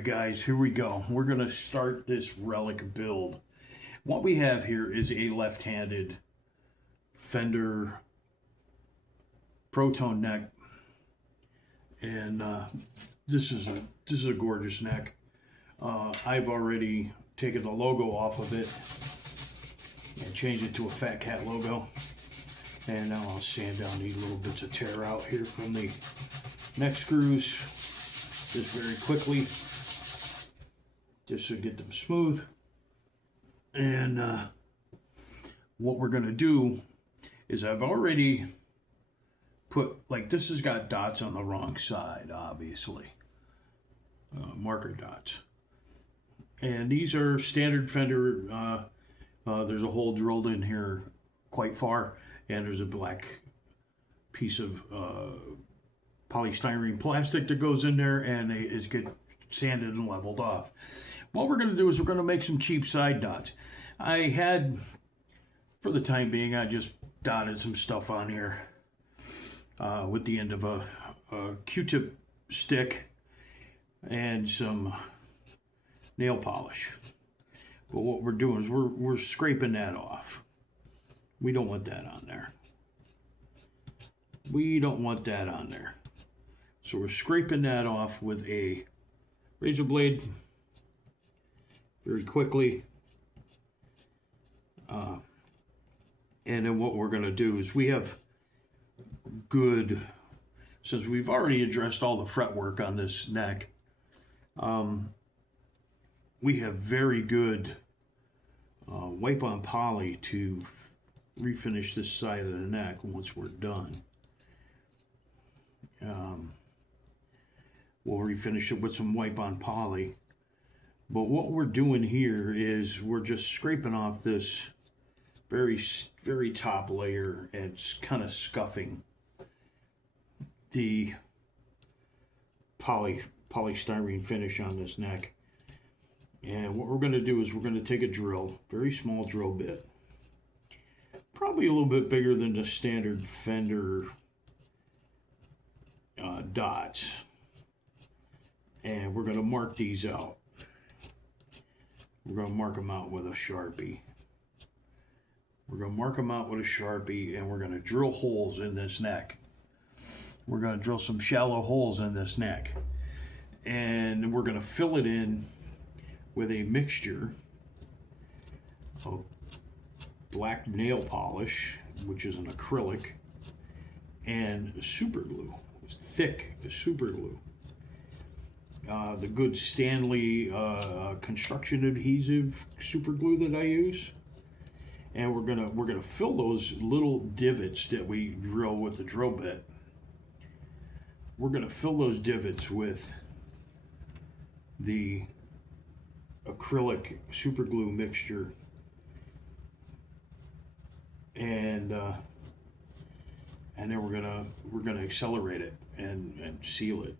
right, guys, here we go. We're going to start this relic build. What we have here is a left-handed Fender Proton neck, and this is a gorgeous neck. I've already taken the logo off of it and changed it to a Fat Cat logo, and now I'll sand down these little bits of tear out here from the neck screws just very quickly, just to get them smooth. And what we're going to do is I've already put, like, this has got dots on the wrong side, obviously, marker dots. And these are standard Fender. There's a hole drilled in here quite far, and there's a black piece of polystyrene plastic that goes in there, and it gets sanded and leveled off. What we're going to do is we're going to make some cheap side dots. I had, for the time being, I just dotted some stuff on here with the end of a Q-tip stick and some nail polish. But what we're doing is we're scraping that off. We don't want that on there. We don't want that on there. So we're scraping that off with a razor blade very quickly. And then what we're going to do is we have good, since we've already addressed all the fretwork on this neck, we have very good wipe on poly to refinish this side of the neck once we're done. We'll refinish it with some wipe on poly. But what we're doing here is we're just scraping off this very top layer and kind of scuffing the polystyrene finish on this neck. And what we're going to do is we're going to take a drill, very small drill bit, probably a little bit bigger than the standard Fender dots, and we're going to mark these out. We're going to mark them out with a Sharpie. We're going to mark them out with a Sharpie, and we're going to drill holes in this neck. We're going to drill some shallow holes in this neck, and we're going to fill it in with a mixture of black nail polish, which is an acrylic, and super glue. It's thick super glue. The good Stanley construction adhesive super glue that I use, and we're gonna fill those little divots that we drill with the drill bit. We're gonna fill those divots with the acrylic super glue mixture, and then we're gonna accelerate it and seal it.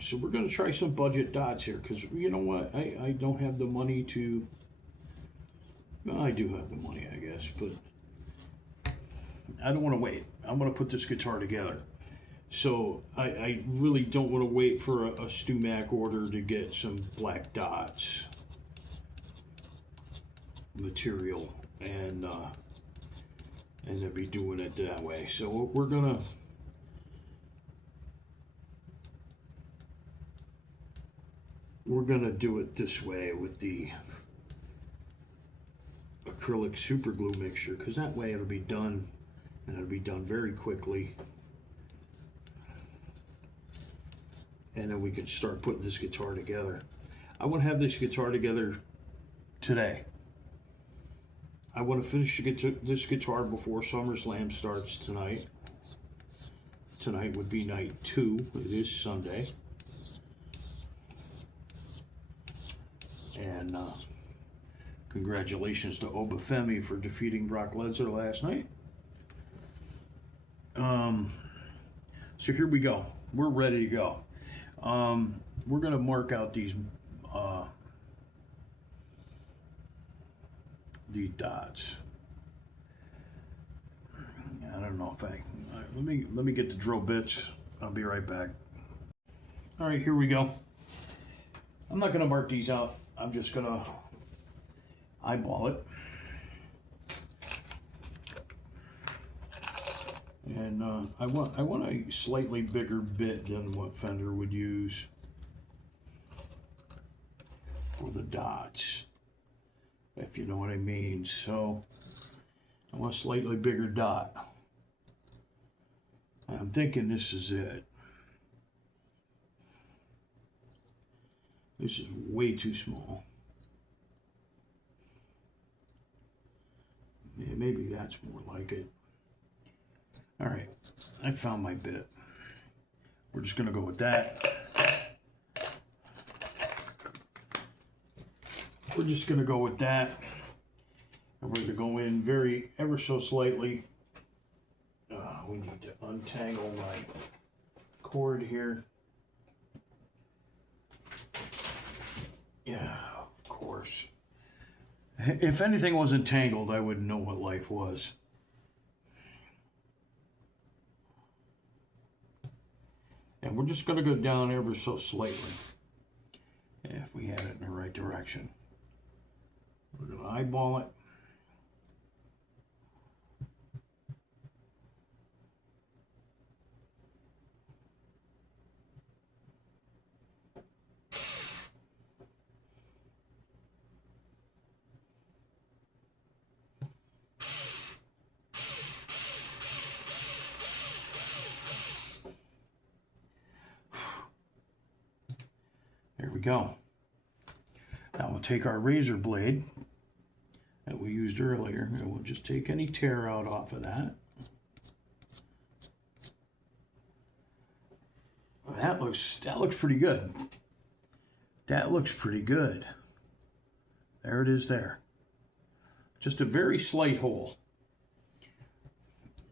So we're going to try some budget dots here, because you know what, I don't have the money to, well, I do have the money, I guess, but I don't want to wait. I want to put this guitar together. So I really don't want to wait for a StuMac order to get some black dots material and then be doing it that way. So we're going to do it this way with the acrylic super glue mixture, because that way it'll be done, and it'll be done very quickly, and then we can start putting this guitar together. I want to have this guitar together today. I want to finish this guitar before SummerSlam starts tonight. Tonight would be night 2. It is Sunday. And congratulations to Obafemi for defeating Brock Lesnar last night. So here we go. We're ready to go. We're going to mark out these dots. I don't know if let me get the drill bits. I'll be right back. All right, here we go. I'm not gonna mark these out. I'm just gonna eyeball it. And I want a slightly bigger bit than what Fender would use for the dots, if you know what I mean. So I want a slightly bigger dot. I'm thinking this is it. This is way too small. Yeah, maybe that's more like it. All right, I found my bit. We're just gonna go with that. We're just gonna go with that. And we're gonna go in ever so slightly. We need to untangle my cord here. Yeah, of course. If anything wasn't tangled, I wouldn't know what life was. And we're just going to go down ever so slightly. If we had it in the right direction. We're going to eyeball it. There we go. Now we'll take our razor blade that we used earlier and we'll just take any tear out off of that. That looks pretty good. That looks pretty good. There it is there. Just a very slight hole.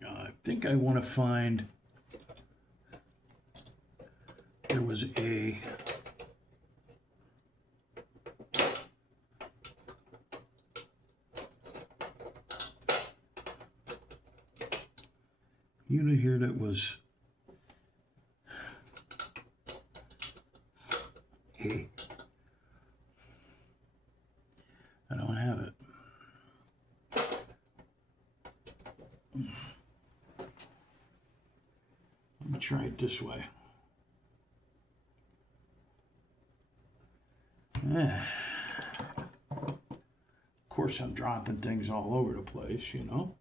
I think I want to find, there was a unit here that was I don't have it. Let me try it this way. Of course, I'm dropping things all over the place, you know.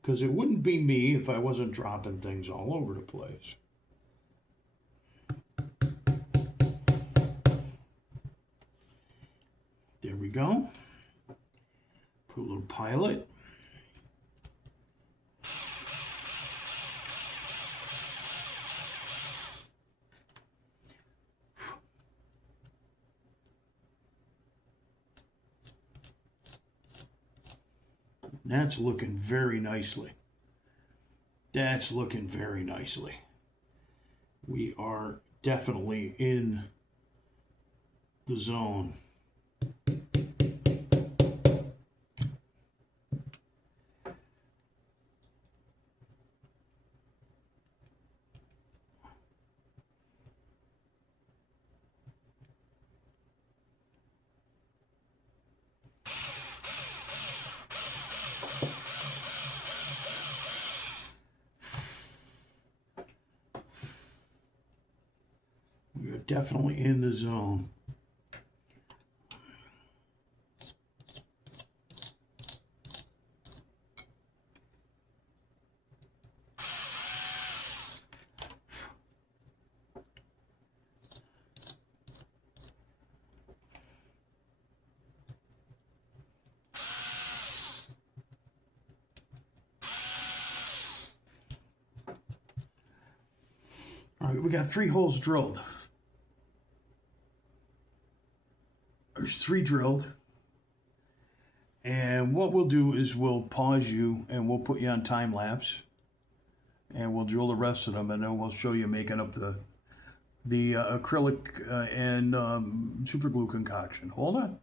Because it wouldn't be me if I wasn't dropping things all over the place. There we go. Put a little pilot. That's looking very nicely. That's looking very nicely. We are definitely in the zone. We are definitely in the zone. All right, we got 3 holes drilled. There's 3 drilled. And what we'll do is we'll pause you and we'll put you on time lapse. And we'll drill the rest of them and then we'll show you making up the acrylic and super glue concoction. Hold on.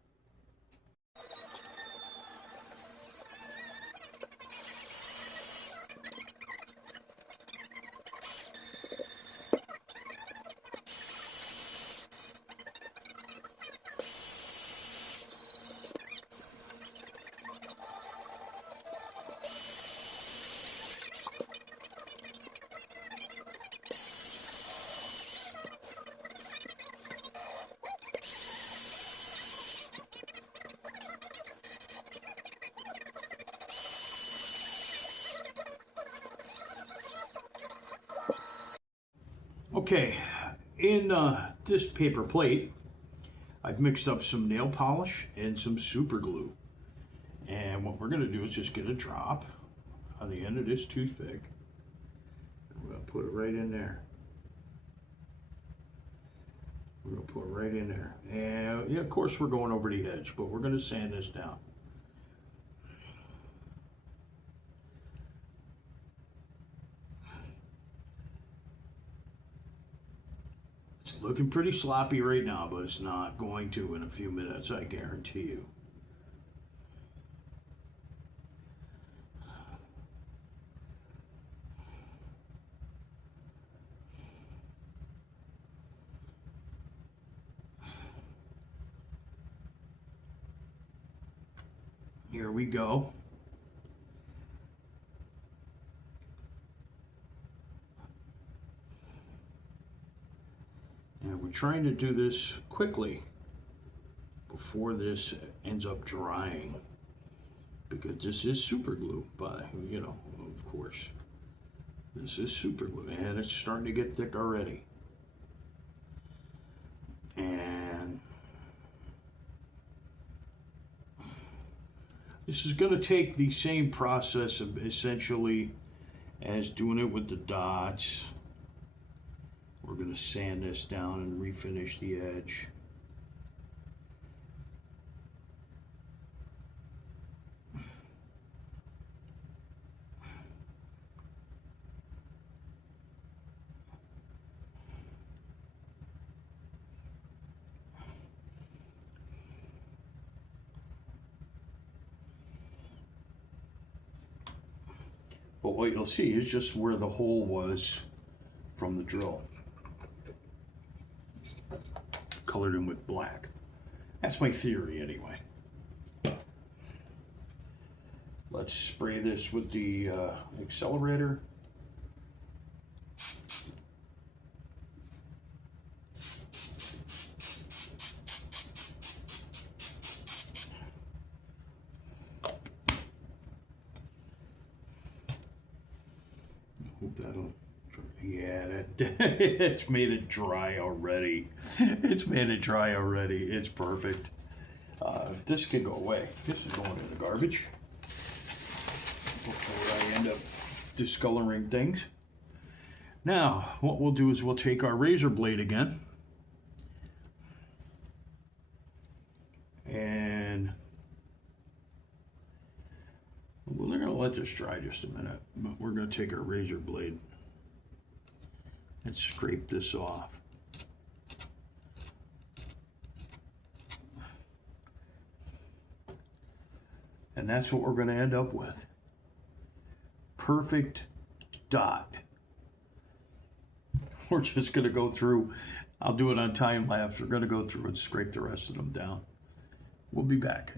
Okay, in this paper plate, I've mixed up some nail polish and some super glue. And what we're going to do is just get a drop on the end of this toothpick. We're going to put it right in there. We're going to put it right in there. And yeah, of course we're going over the edge, but we're going to sand this down. It's looking pretty sloppy right now, but it's not going to in a few minutes, I guarantee you. Here we go. And we're trying to do this quickly before this ends up drying, because this is super glue, but you know, of course, this is super glue, and it's starting to get thick already. And this is going to take the same process of essentially as doing it with the dots. We're going to sand this down and refinish the edge. But what you'll see is just where the hole was from the drill. Colored in with black. That's my theory anyway. Let's spray this with the accelerator. Hope that'll, yeah, it's made it dry already. It's made it dry already. It's perfect. This can go away. This is going in the garbage before I end up discoloring things. Now, what we'll do is we'll take our razor blade again, and we're going to let this dry just a minute, but we're going to take our razor blade and scrape this off. And that's what we're going to end up with. Perfect dot. We're just going to go through, I'll do it on time lapse. We're going to go through and scrape the rest of them down. We'll be back.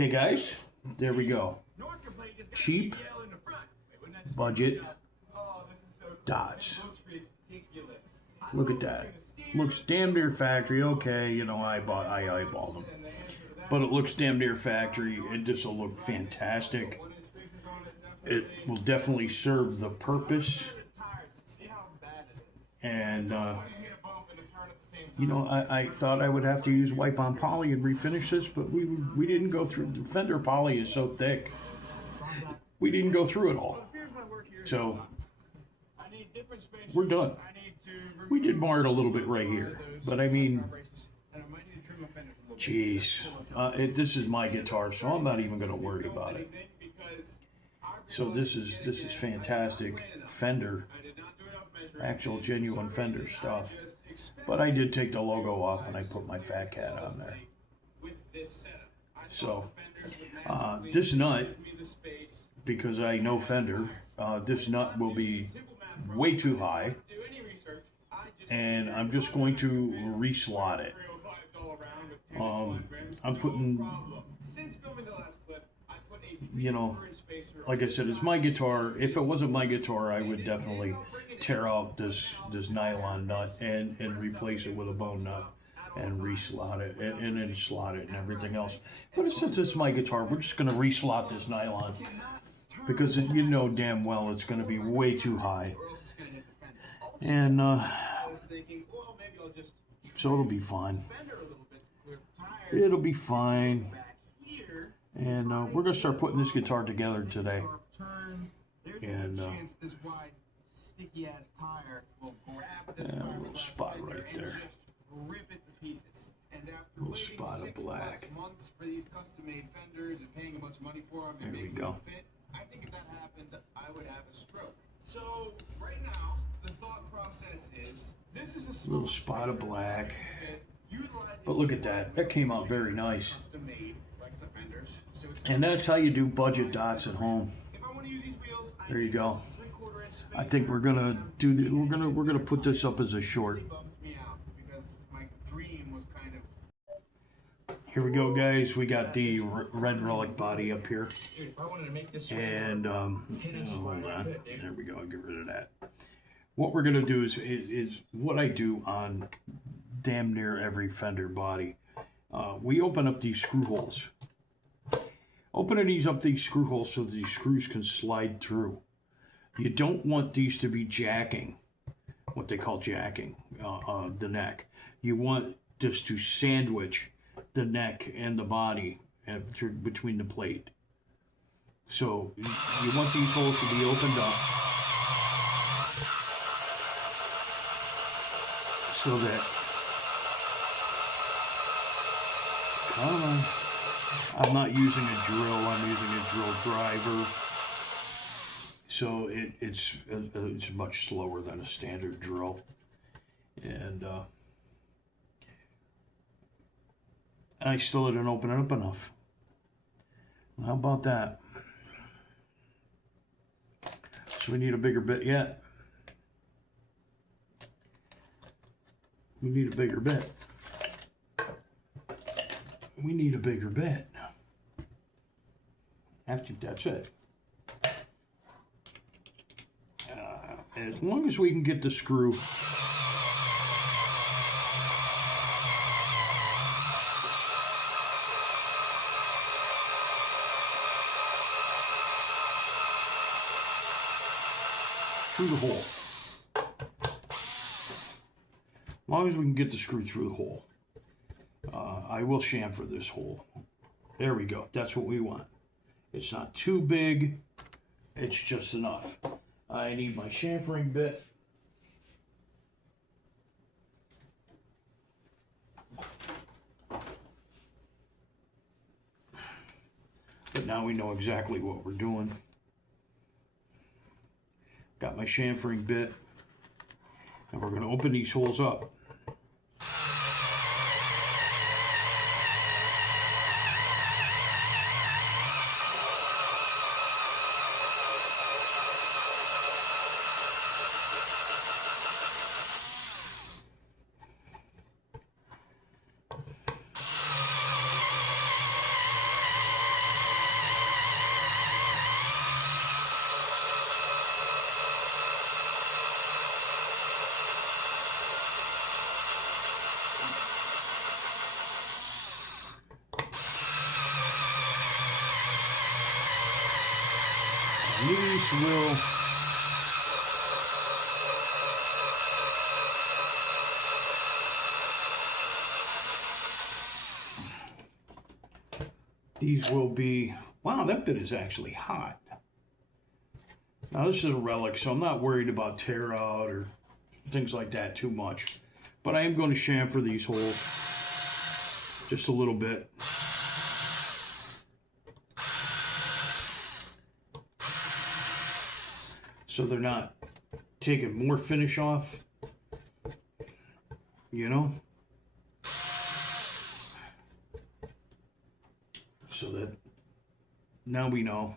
Okay guys, there we go. Cheap, budget dots. Look at that. Looks damn near factory. Okay, you know, I eyeballed them. But it looks damn near factory. This will look fantastic. It will definitely serve the purpose. And you know, I thought I would have to use wipe on poly and refinish this, but we didn't go through. The fender poly is so thick, we didn't go through it all. So we're done. We did mar it a little bit right here, but I mean, jeez, this is my guitar, so I'm not even going to worry about it. So this is fantastic Fender, actual genuine Fender stuff. But I did take the logo off and I put my fat cat on there. So this nut, because I know Fender, this nut will be way too high, and I'm just going to reslot it. I'm putting, you know, like I said, it's my guitar. If it wasn't my guitar, I would definitely tear out this nylon nut and replace it with a bone nut and reslot it and then slot it and everything else. But since it's my guitar, we're just going to reslot this nylon because you know damn well it's going to be way too high. And so it'll be fine. It'll be fine. And we're going to start putting this guitar together today. And a little spot right there. A little spot of black. There we go. I think if that happened, I would have a stroke. So right now, the thought process is this is a little spot of black. But look at that. That came out very nice. And that's how you do budget dots at home. There you go. I think we're gonna do the, we're gonna put this up as a short. Here we go, guys. We got the Red Relic body up here. And hold on. There we go. I'll get rid of that. What we're gonna do is what I do on damn near every Fender body. We open up these screw holes. Opening up these screw holes so these screws can slide through. You don't want these to be jacking, what they call jacking, the neck. You want this to sandwich the neck and the body between the plate. So you want these holes to be opened up so that, come on. I'm not using a drill, I'm using a drill driver. So it's much slower than a standard drill. And I still didn't open it up enough. How about that? So we need a bigger bit yet. We need a bigger bit. We need a bigger bit. I think that's it. As long as we can get the screw through the hole. As long as we can get the screw through the hole. I will chamfer this hole. There we go. That's what we want. It's not too big. It's just enough. I need my chamfering bit. But now we know exactly what we're doing. Got my chamfering bit. And we're going to open these holes up. These will These will be, wow, that bit is actually hot. Now this is a relic, so I'm not worried about tear out or things like that too much. But I am going to chamfer these holes just a little bit. So they're not taking more finish off, you know? So that now we know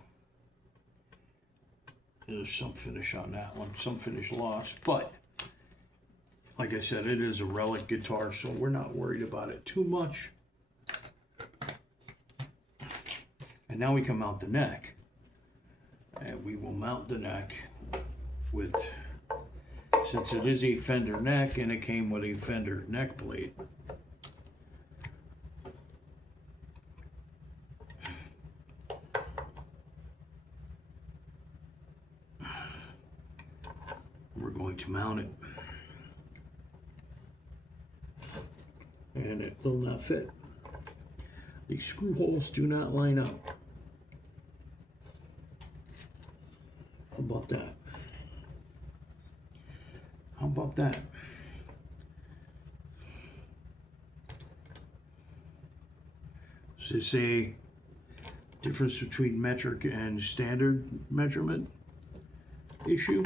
there's some finish on that one, some finish lost, but like I said, it is a relic guitar, so we're not worried about it too much. And now we can mount the neck, and we will mount the neck with, since it is a Fender neck and it came with a Fender neck plate, we're going to mount it. And it will not fit. These screw holes do not line up. How about that? How about that? Is this a difference between metric and standard measurement issue?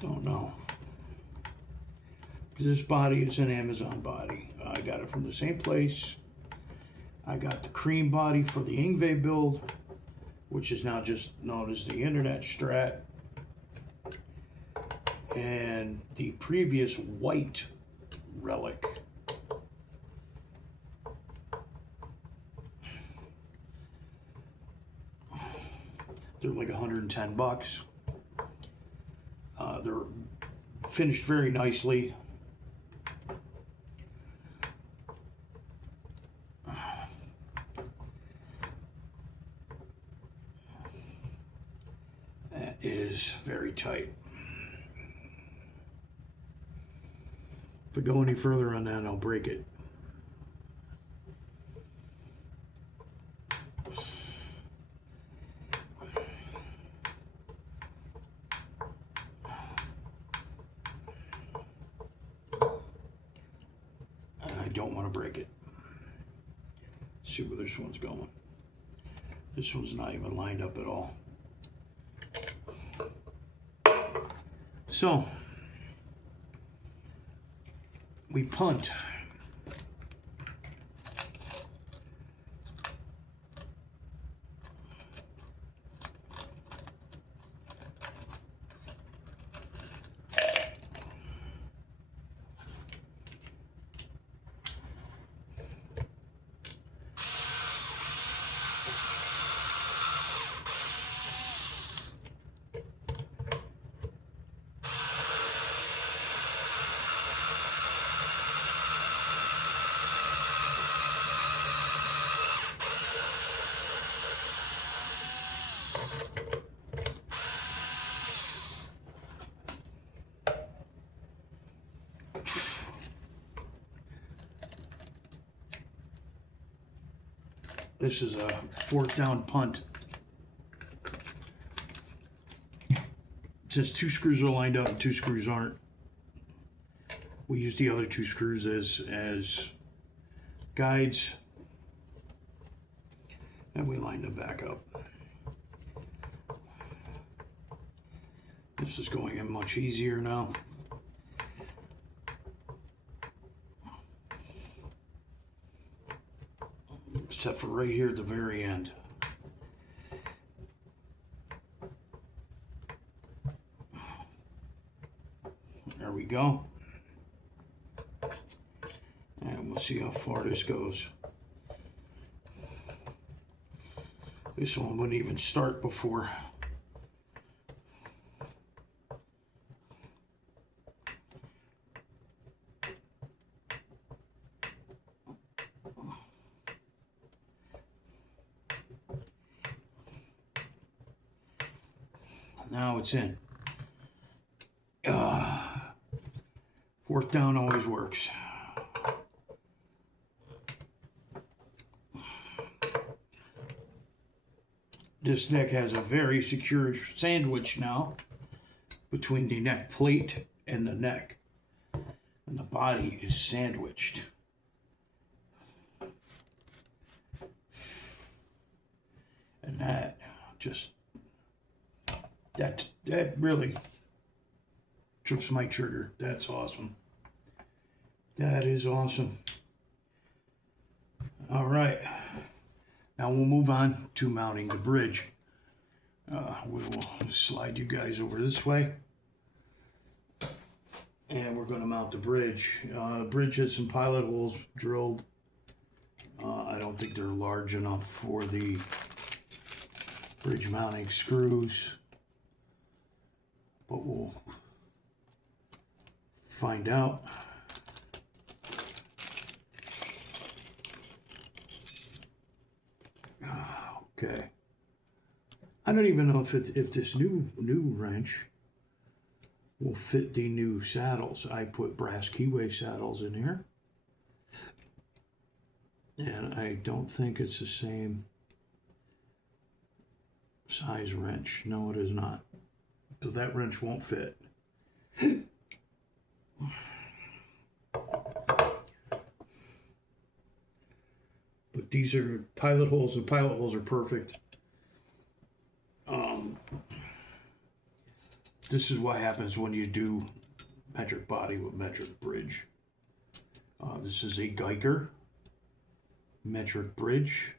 Don't know. Because this body is an Amazon body. I got it from the same place. I got the cream body for the Yngwie build, which is now just known as the Internet Strat. And the previous white Relic. They're like 110 bucks. They're finished very nicely. That is very tight. If I go any further on that, I'll break it. Don't want to break it. Let's see where this one's going. This one's not even lined up at all. So we punt. This is a fork down punt. Since 2 screws are lined up and 2 screws aren't, we use the other 2 screws as guides, and we line them back up. This is going in much easier now. Except for right here at the very end. There we go. And we'll see how far this goes. This one wouldn't even start before. Now it's in. Fourth down always works. This neck has a very secure sandwich now between the neck plate and the neck. And the body is sandwiched. And that just, that really trips my trigger. That's awesome. That is awesome. All right. Now we'll move on to mounting the bridge. We will slide you guys over this way. And we're going to mount the bridge. The bridge has some pilot holes drilled. I don't think they're large enough for the bridge mounting screws. But we'll find out. Okay. I don't even know if this new wrench will fit the new saddles. I put brass keyway saddles in here. And I don't think it's the same size wrench. No, it is not. So that wrench won't fit. But these are pilot holes, and pilot holes are perfect. This is what happens when you do metric body with metric bridge. This is a Geiger metric bridge.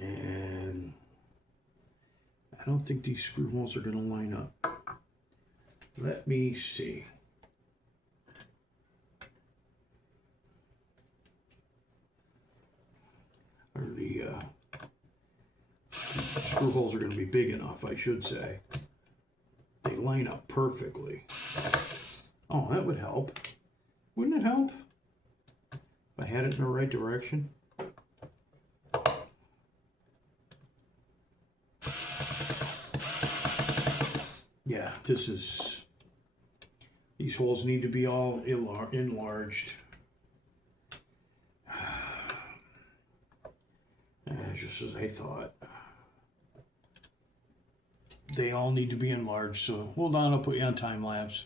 And I don't think these screw holes are going to line up. Let me see. Or the screw holes are going to be big enough, I should say. They line up perfectly. Oh, that would help. Wouldn't it help if I had it in the right direction? Yeah, these holes need to be all enlarged. Just as I thought. They all need to be enlarged, so hold on, I'll put you on time lapse.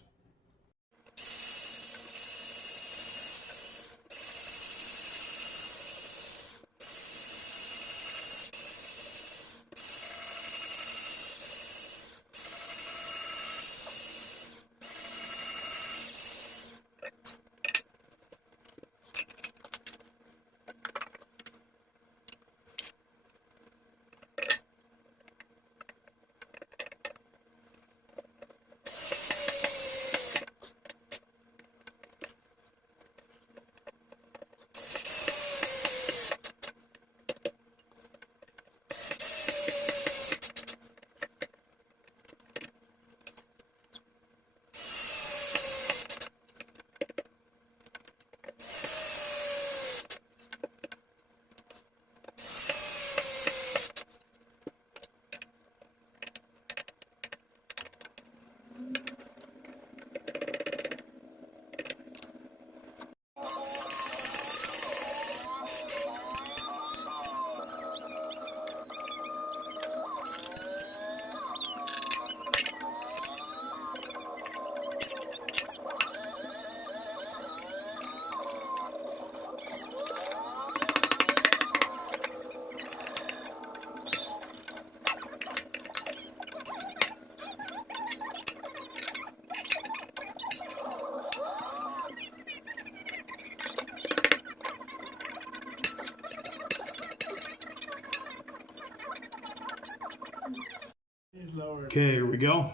Okay, here we go.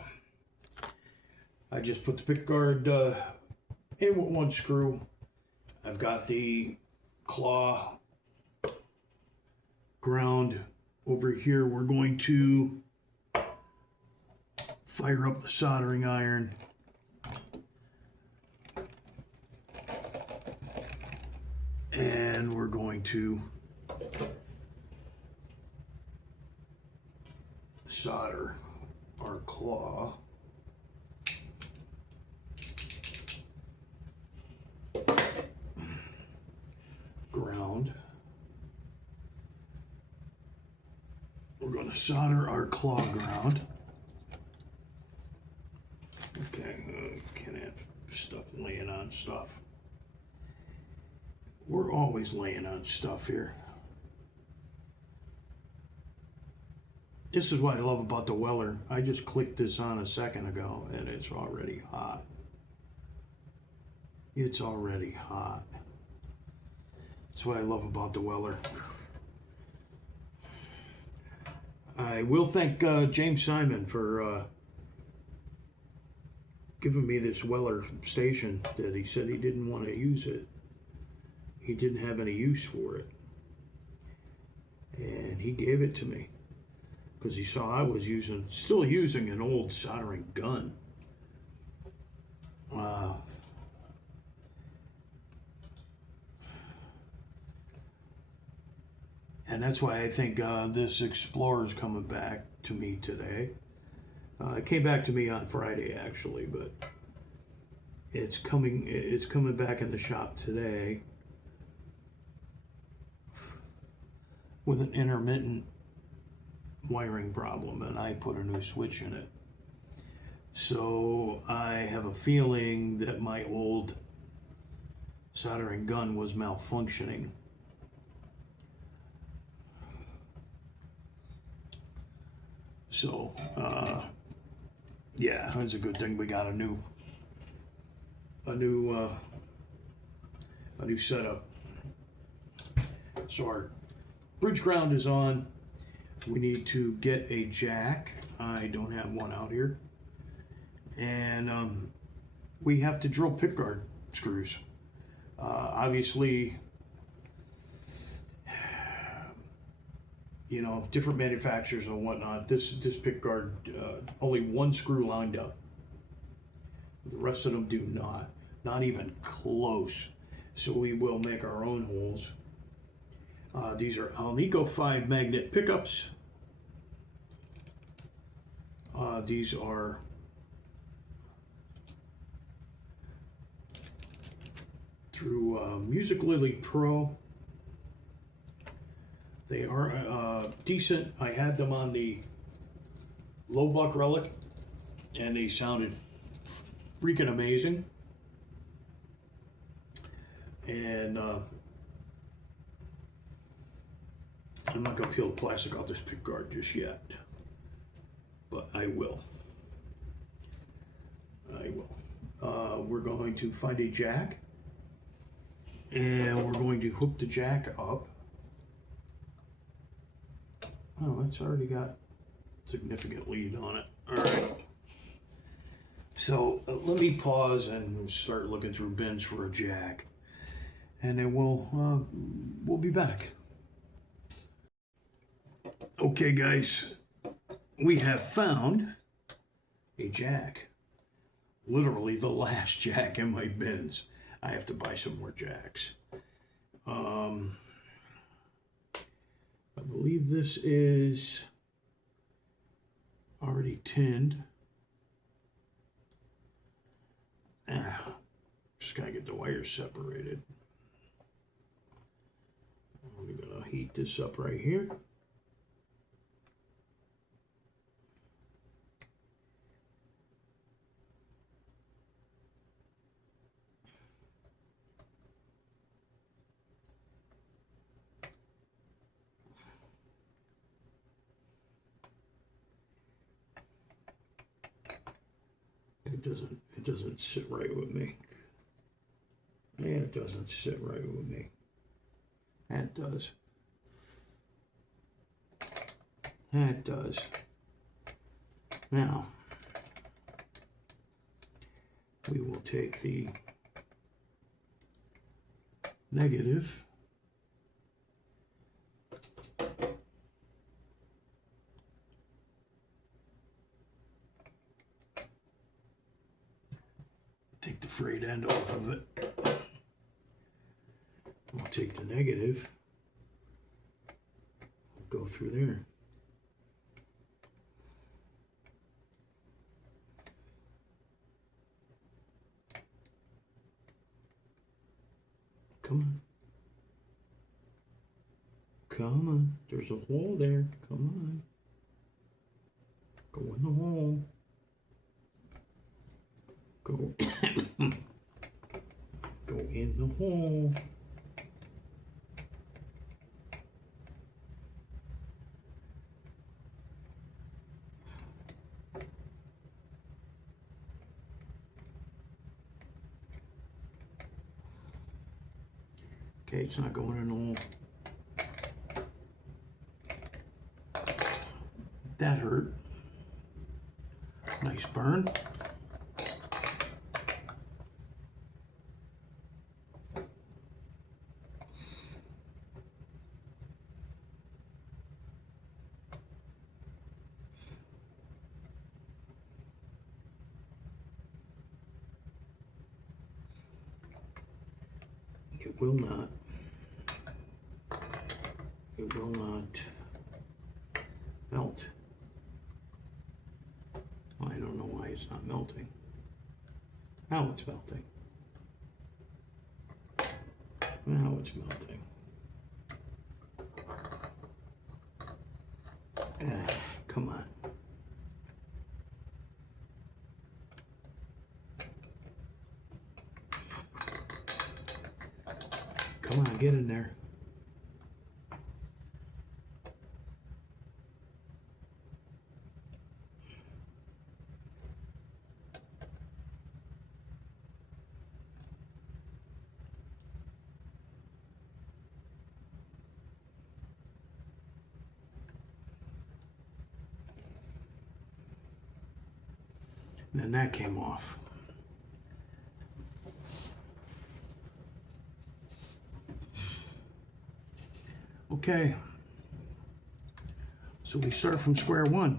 I just put the pick guard in with one screw. I've got the claw ground. Over here, we're going to fire up the soldering iron. And we're going to solder our claw. Ground. We're going to solder our claw ground. Okay, can't have stuff laying on stuff. We're always laying on stuff here. This is what I love about the Weller. I just clicked this on a second ago and it's already hot. It's already hot. That's what I love about the Weller. I will thank James Simon for giving me this Weller station that he said he didn't want to use it. He didn't have any use for it. And he gave it to me because he saw I was still using an old soldering gun. And that's why I think this Explorer is coming back to me today. It came back to me on Friday actually, but it's coming back in the shop today with an intermittent wiring problem, and I put a new switch in it. So I have a feeling that my old soldering gun was malfunctioning. So, yeah, it's a good thing we got a new setup. So our bridge ground is on. We need to get a jack. I don't have one out here. And we have to drill pickguard screws. Obviously, you know, different manufacturers and whatnot. This pickguard, only one screw lined up. The rest of them do not even close. So we will make our own holes. These are Alnico 5 magnet pickups. These are through Music Lily Pro. They are decent. I had them on the low buck Relic and they sounded freaking amazing. And I'm not going to peel the plastic off this pickguard just yet, but I will. We're going to find a jack and we're going to hook the jack up. Oh, it's already got significant lead on it. All right. So let me pause and start looking through bins for a jack, and then we'll be back. Okay, guys, we have found a jack. Literally the last jack in my bins. I have to buy some more jacks. I believe this is already tinned. Just gotta get the wires separated. I'm gonna heat this up right here. It doesn't sit right with me. Yeah, it doesn't sit right with me. That does. That does. Now, we will take the negative frayed end off of it. I'll take the negative, go through there. Come on. Come on. There's a hole there. Come on. Go in the hole. Go. Go in the hole. Okay, it's not going in the hole. That hurt. Nice burn. It will not. It will not melt. I don't know why it's not melting. Now it's melting. Now it's melting. Come on. Come on, get in there. And then that came off. Okay, so we start from square one.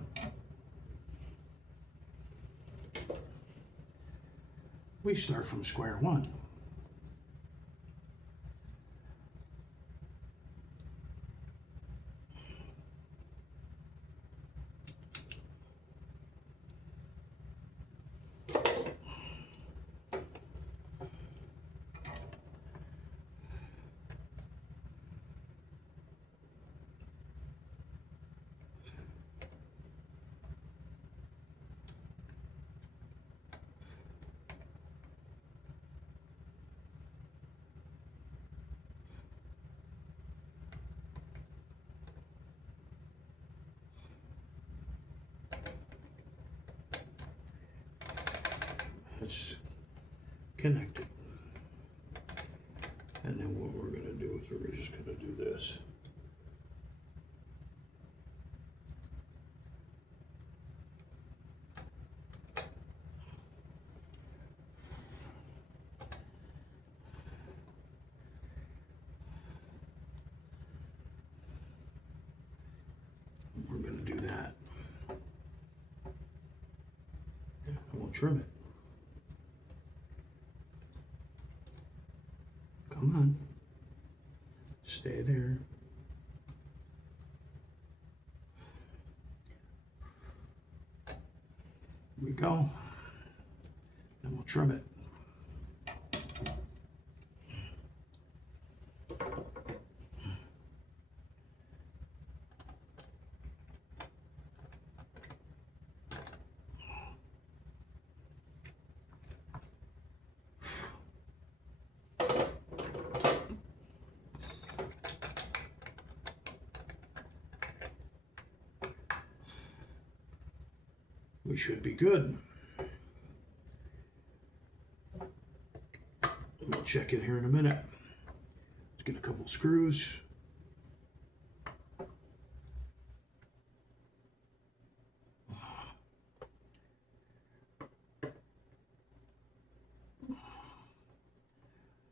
We start from square one. It's connected. And then what we're going to do is we're just going to do this. We're going to do that. And we'll trim it. Come on. Stay there. Here we go. Then we'll trim it. We should be good. We'll check it here in a minute. Let's get a couple screws.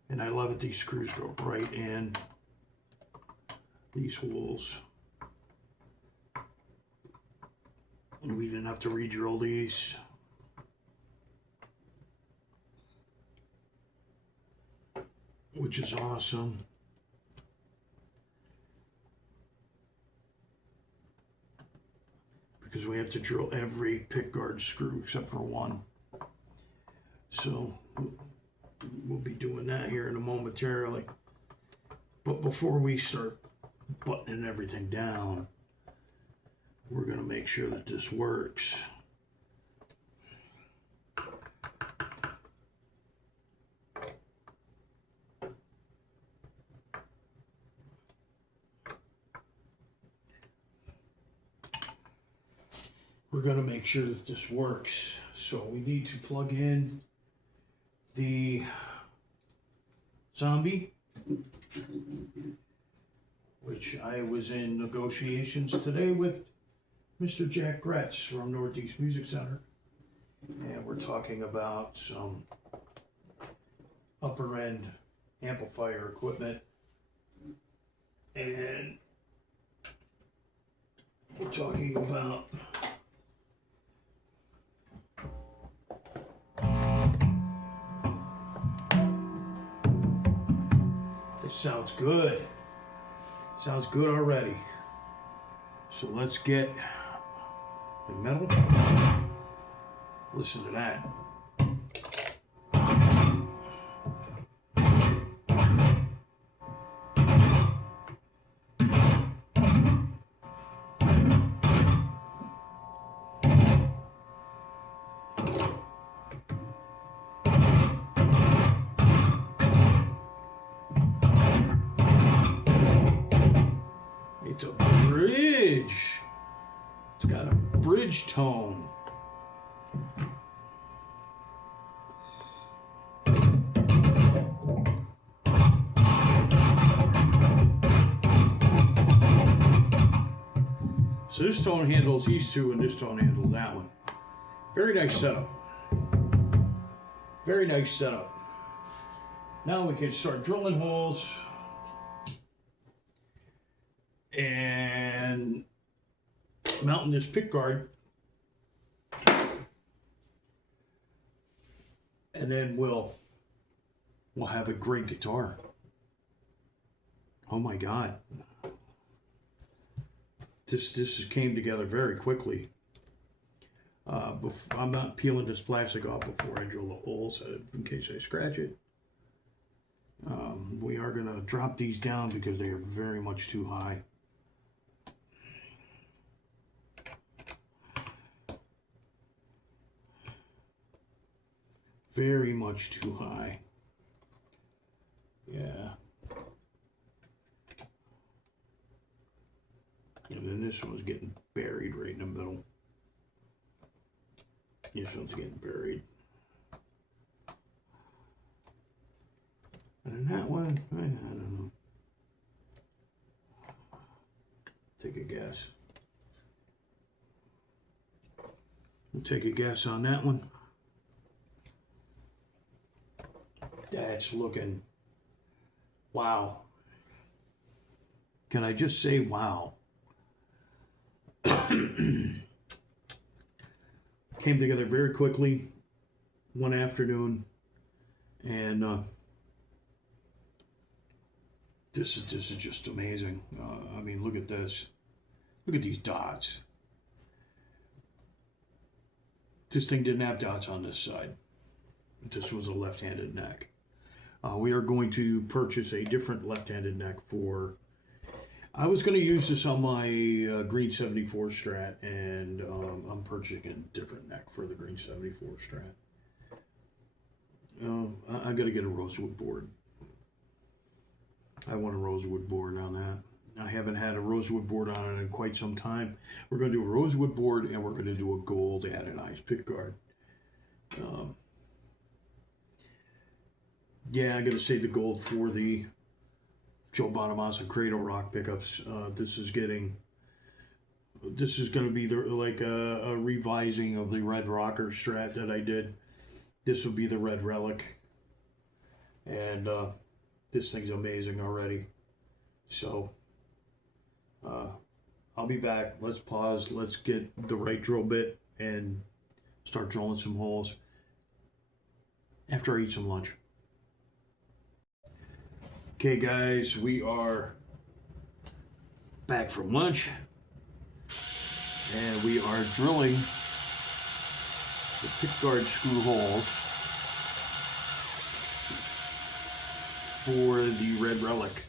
And I love it, these screws go right in these holes. And we didn't have to re-drill these. which is awesome. Because we have to drill every pickguard screw except for one. So we'll be doing that here in a momentarily. But before we start buttoning everything down, we're going to make sure that this works. We're going to make sure that this works. So we need to plug in the zombie, which I was in negotiations today with Mr. Jack Gretz from Northeast Music Center. And we're talking about some upper end amplifier equipment. And we're talking about this. Sounds good. Sounds good already. So let's get the metal. Listen to that. It's a bridge. It's got a bridge tone. So this tone handles these two and this tone handles that one. Very nice setup. Very nice setup. Now we can start drilling holes and mounting this pickguard. And then we'll have a great guitar. Oh my God. This came together very quickly. I'm not peeling this plastic off before I drill the holes in case I scratch it. We are going to drop these down because they are very much too high. Very much too high. Yeah. And then this one's getting buried right in the middle. This one's getting buried. And then that one, I don't know. Take a guess. We'll take a guess on that one. That's looking, wow. Can I just say wow? Came together very quickly one afternoon, and this is just amazing. I mean, look at this. Look at these dots. This thing didn't have dots on this side. This was a left-handed neck. We are going to purchase a different left-handed neck for... I was going to use this on my Green 74 Strat, and I'm purchasing a different neck for the Green 74 Strat. I got to get a rosewood board. I want a rosewood board on that. I haven't had a rosewood board on it in quite some time. We're going to do a rosewood board, and we're going to do a gold anodized pickguard. Yeah, I'm going to save the gold for the Joe Bonamassa Cradle Rock pickups. This is going to be like a revising of the Red Rocker Strat that I did. This will be the Red Relic. And this thing's amazing already. So, I'll be back. Let's pause. Let's get the right drill bit and start drilling some holes after I eat some lunch. Okay guys, we are back from lunch and we are drilling the pickguard screw holes for the Red Relic.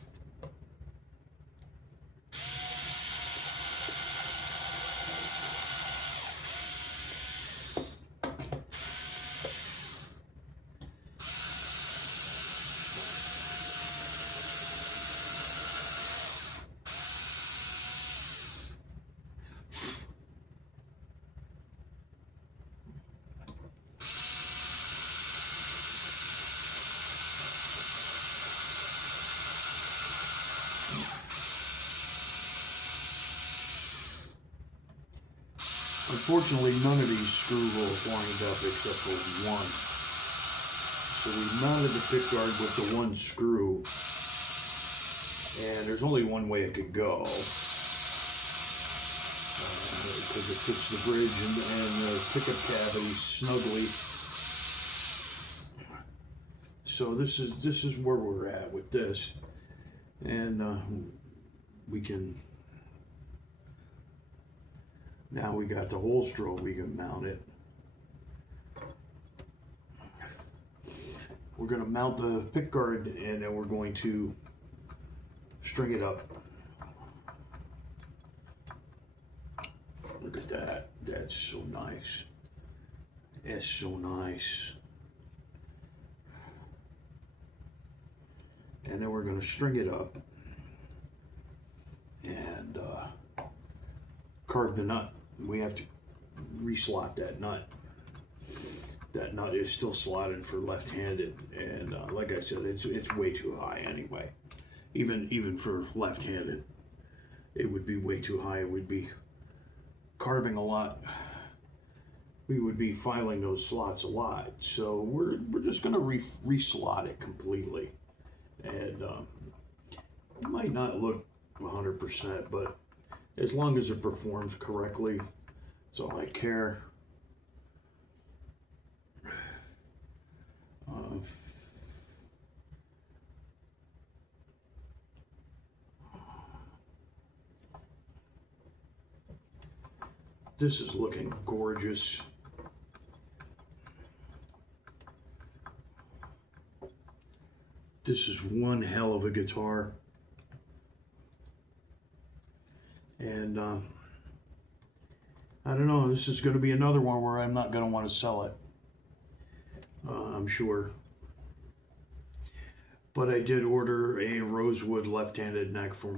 Unfortunately, none of these screw holes lined up except for one. So we mounted the pickguard with the one screw, and there's only one way it could go, because it fits the bridge and the pickup cavity snugly. So this is where we're at with this, and we can. Now we got the holes drilled, we can mount it. We're going to mount the pickguard and then we're going to string it up. Look at that. That's so nice. That's so nice. And then we're going to string it up and carve the nut. We have to reslot that nut. That nut is still slotted for left-handed, and like I said, it's way too high anyway. Even for left-handed, it would be way too high. It would be carving a lot. We would be filing those slots a lot. So we're just gonna reslot it completely, and it might not look 100%, but as long as it performs correctly, that's all I care. This is looking gorgeous. This is one hell of a guitar. And I don't know, this is going to be another one where I'm not going to want to sell it. I'm sure. But I did order a rosewood left-handed neck for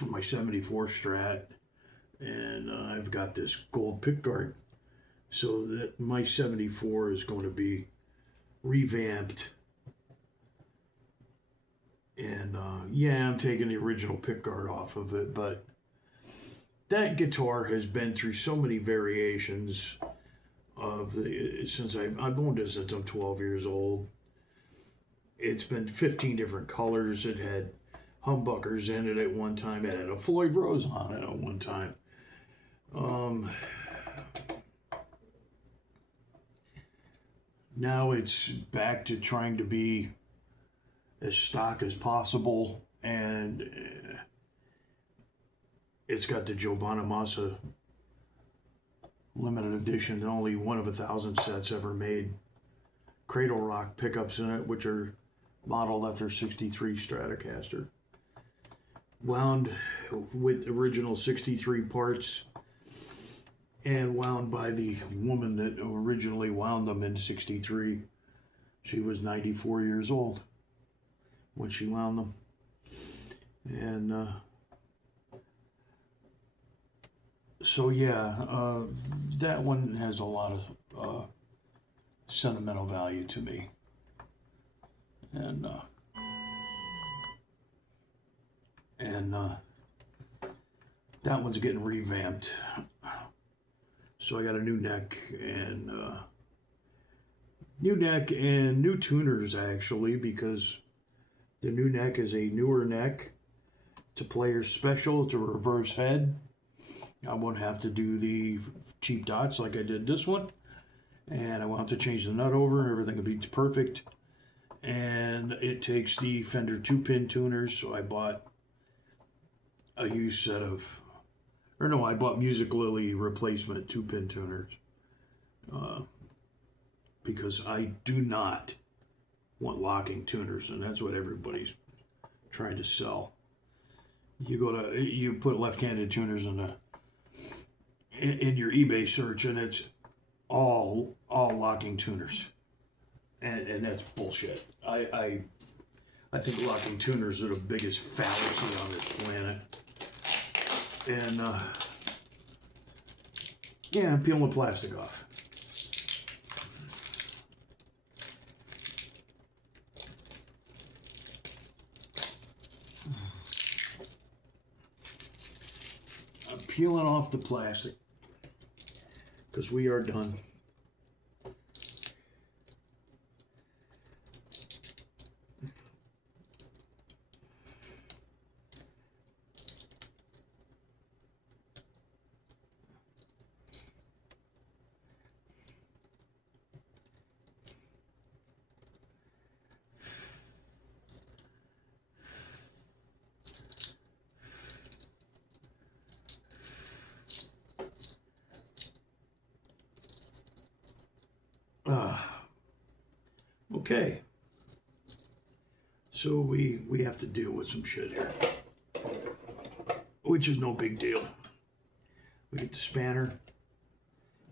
my 74 Strat, and I've got this gold pickguard, so that my 74 is going to be revamped. And yeah, I'm taking the original pickguard off of it, but that guitar has been through so many variations since I've owned it since I'm 12 years old. It's been 15 different colors. It had humbuckers in it at one time. It had a Floyd Rose on it at one time. Now it's back to trying to be as stock as possible, and it's got the Joe Bonamassa limited edition, only one of 1,000 sets ever made, Cradle Rock pickups in it, which are modeled after 63 Stratocaster, wound with original 63 parts and wound by the woman that originally wound them in 63. She was 94 years old when she wound them, and so yeah, that one has a lot of sentimental value to me, and that one's getting revamped. So I got a new neck and new tuners, actually, because the new neck is a newer neck. It's a player's special. It's a reverse head. I won't have to do the cheap dots like I did this one. And I won't have to change the nut over. Everything will be perfect. and it takes the Fender 2-pin tuners. So I bought a used set of, or no, I bought Music Lily replacement 2-pin tuners because I do not want locking tuners, and that's what everybody's trying to sell. You put left-handed tuners in your eBay search, and it's all locking tuners, and that's bullshit. I think locking tuners are the biggest fallacy on this planet. And yeah, I'm peeling plastic off. I'm peeling off the plastic because we are done. Okay, so we have to deal with some shit here, which is no big deal. We get the spanner,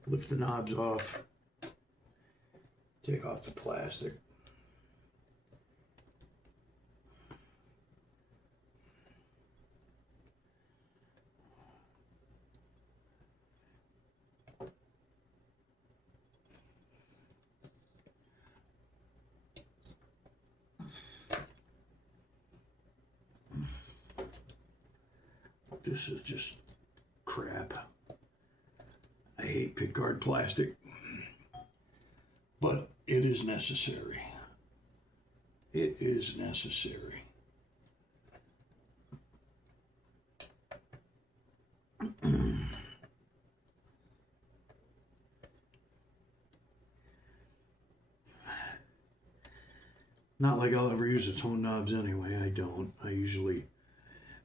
lift the knobs off, take off the plastic. This is just crap. I hate pickguard plastic, but it is necessary. It is necessary. Not like I'll ever use the tone knobs anyway. I don't. I usually,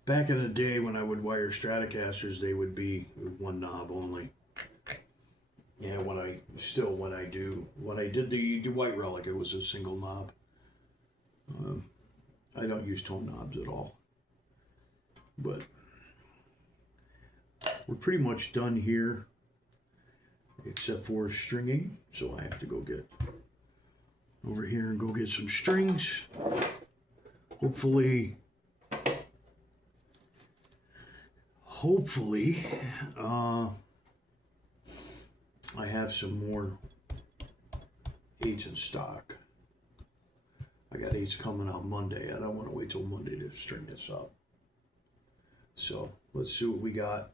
back in the day when I would wire Stratocasters, they would be one knob only. Yeah, when I did the White Relic, it was a single knob. I don't use tone knobs at all. But we're pretty much done here, except for stringing. So I have to go get over here and go get some strings. Hopefully, I have some more 8s in stock. I got 8s coming out Monday. I don't want to wait till Monday to string this up. So let's see what we got.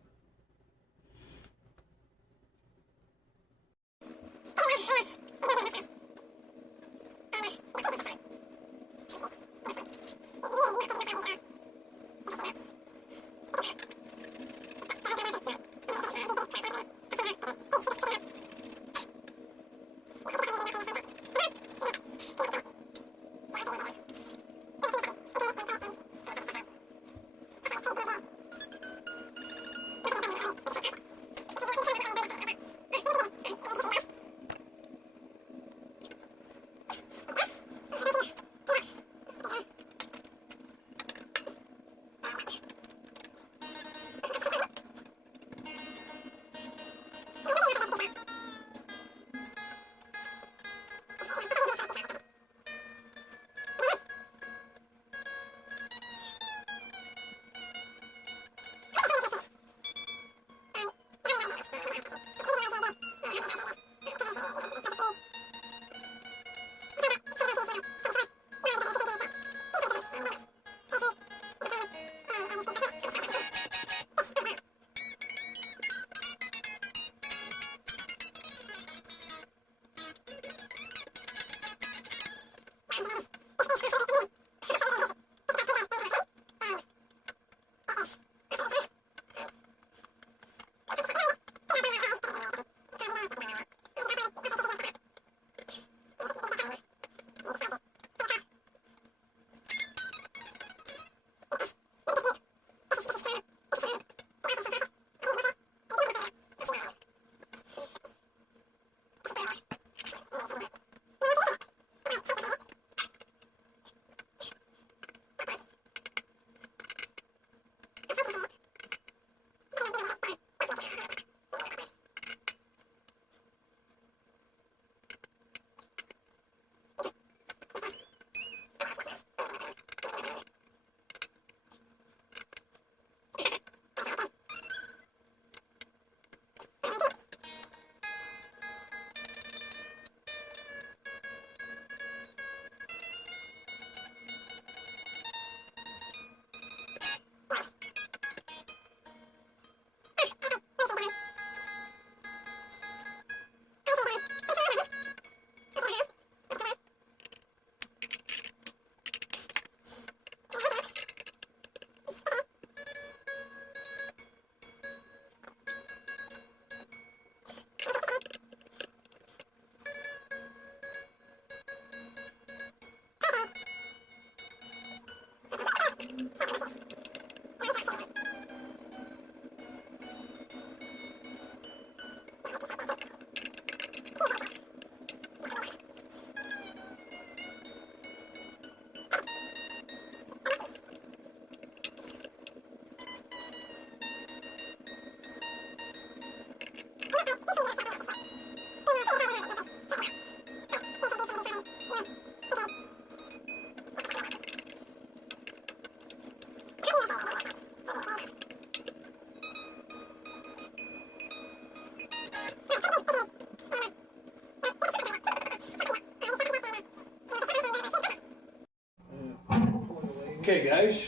Okay, guys,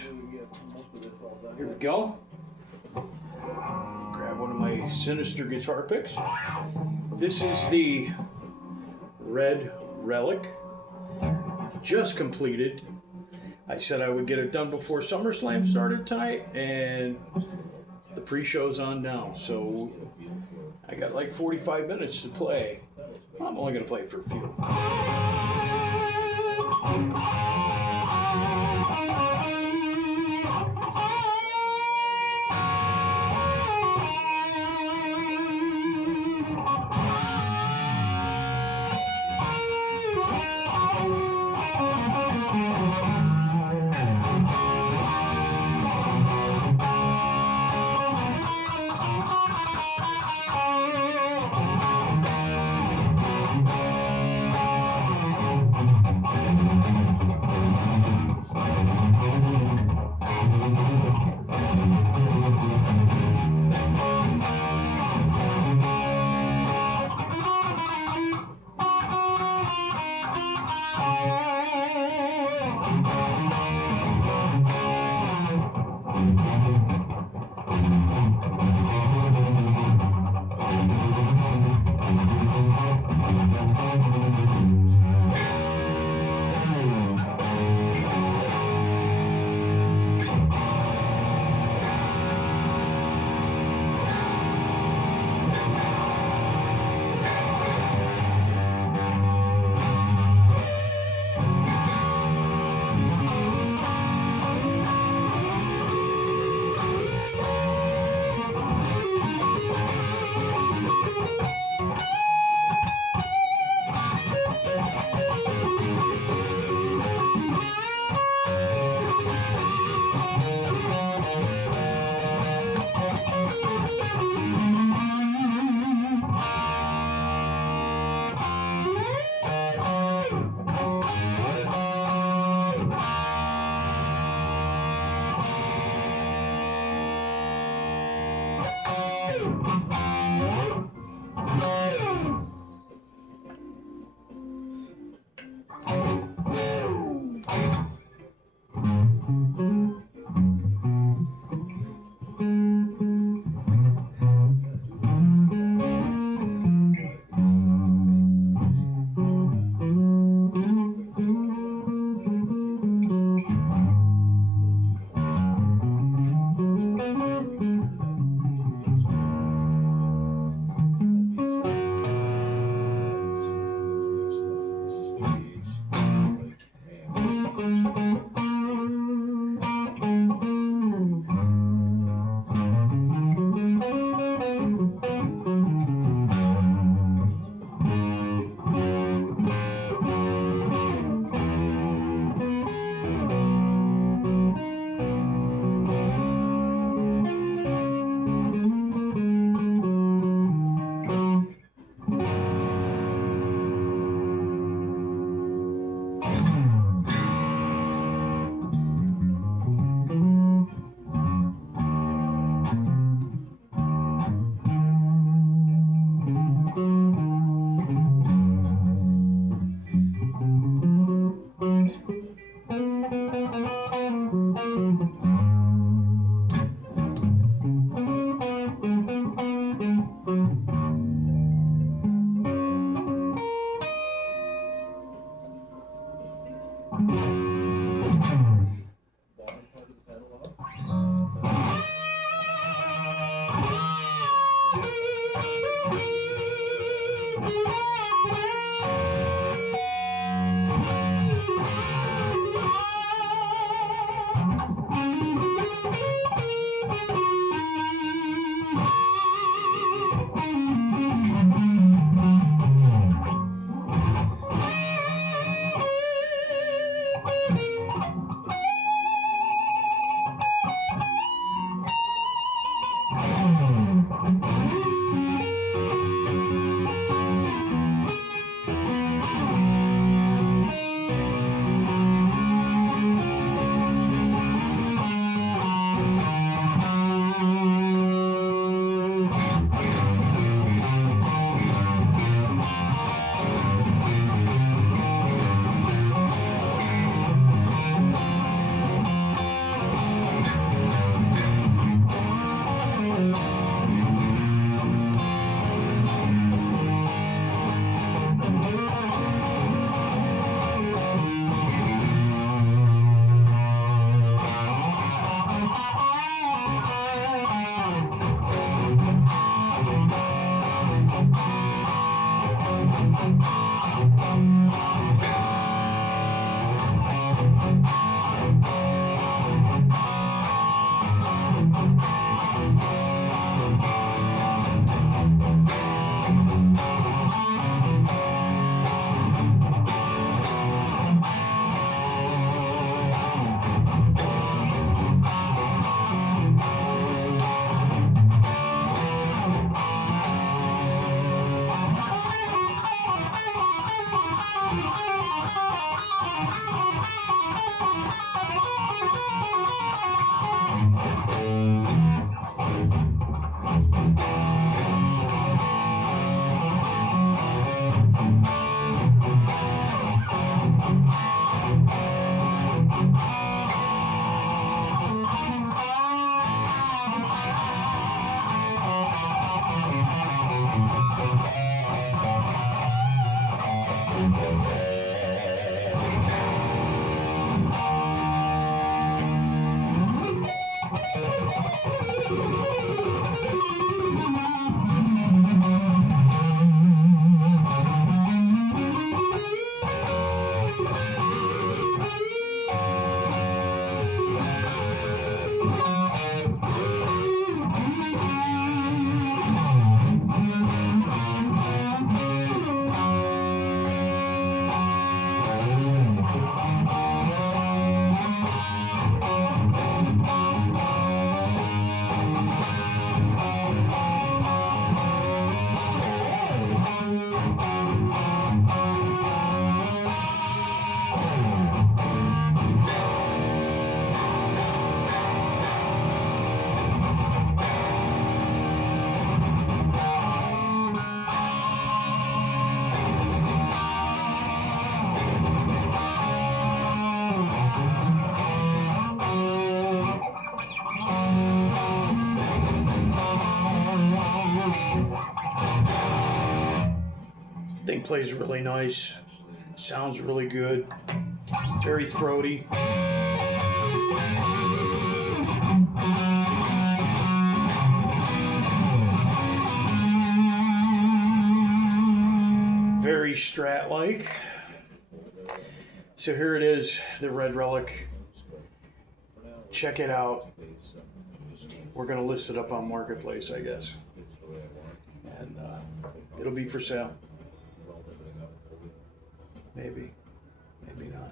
here we go. Grab one of my Sinister guitar picks. This is the Red Relic, just completed. I said I would get it done before SummerSlam started tonight, and the pre-show's on now, so I got like 45 minutes to play. I'm only going to play for a few. Thing plays really nice. Sounds really good. Very throaty. Very Strat-like. So here it is, the Red Relic. Check it out. We're gonna list it up on Marketplace, I guess. And it'll be for sale. Maybe, maybe not.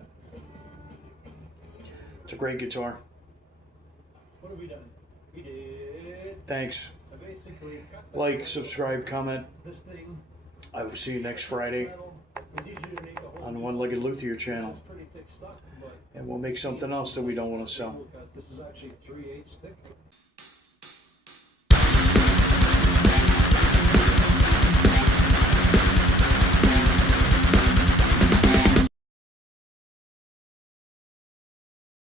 It's a great guitar. What have we done? We did. Thanks. Basically, Like, subscribe, comment. this thing. I will see you next Friday It's easier to make a whole on One Legged Luthier channel. pretty thick stuff, but And we'll make something else that we don't want to sell. this is actually 3/8 thick.